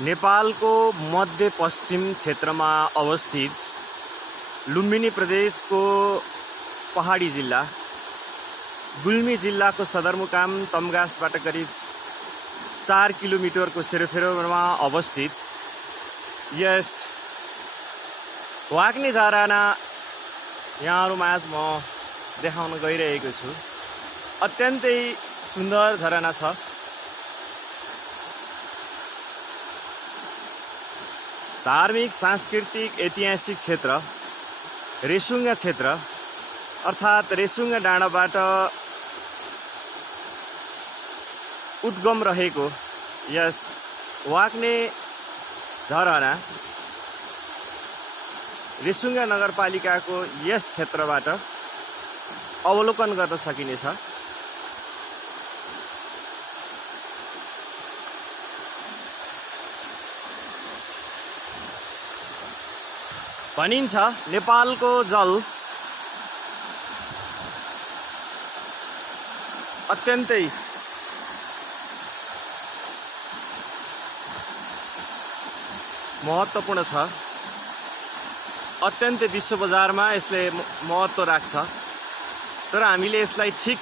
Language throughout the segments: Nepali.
नेपालको मध्यपश्चिम क्षेत्रमा अवस्थित लुम्बिनी प्रदेशको पहाडी जिल्ला गुल्मी जिल्लाको सदरमुकाम तम्घासबाट करिब 4 किलोमिटरको सेरोफेरोमा अवस्थित यस वाग्ने झरना यहाँहरूमाझ म देखाउन गइरहेको छु। अत्यन्तै सुन्दर झरना छ। धार्मिक, सांस्कृतिक, ऐतिहासिक क्षेत्र रेसुङ्गा क्षेत्र अर्थात् रेसुङ्गा डाँडाबाट उद्गम रहेको यस वाग्ने झरना रेसुङ्गा नगरपालिकाको यस क्षेत्रबाट अवलोकन गर्न सकिनेछ। भनिन्छ नेपालको जल अत्यन्तै महत्त्वपूर्ण छ। अत्यन्तै विश्व बजारमा यसले महत्त्व राख्छ, तर हामीले यसलाई ठिक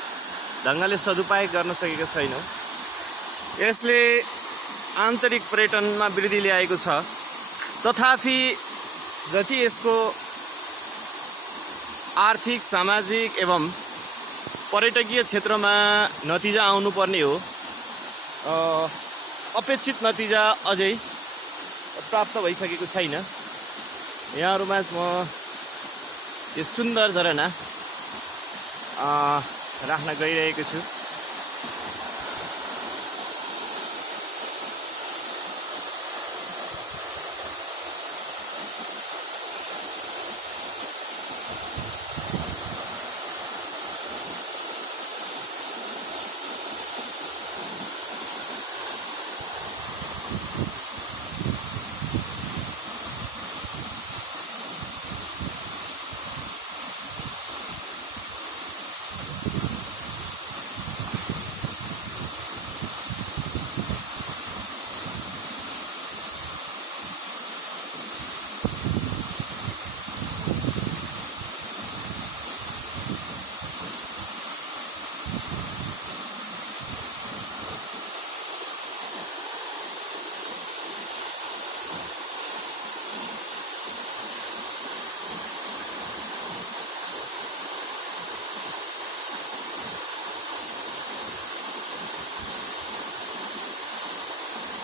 ढङ्गले सदुपयोग गर्न सकेका छैनौँ। यसले आन्तरिक पर्यटनमा वृद्धि ल्याएको छ, तथापि जति यसको आर्थिक, सामाजिक एवं पर्यटकीय क्षेत्रमा नतिजा आउनुपर्ने हो, अपेक्षित नतिजा अझै प्राप्त भइसकेको छैन। यहाँहरूमा म यो सुन्दर झरना राख्न गइरहेको छु।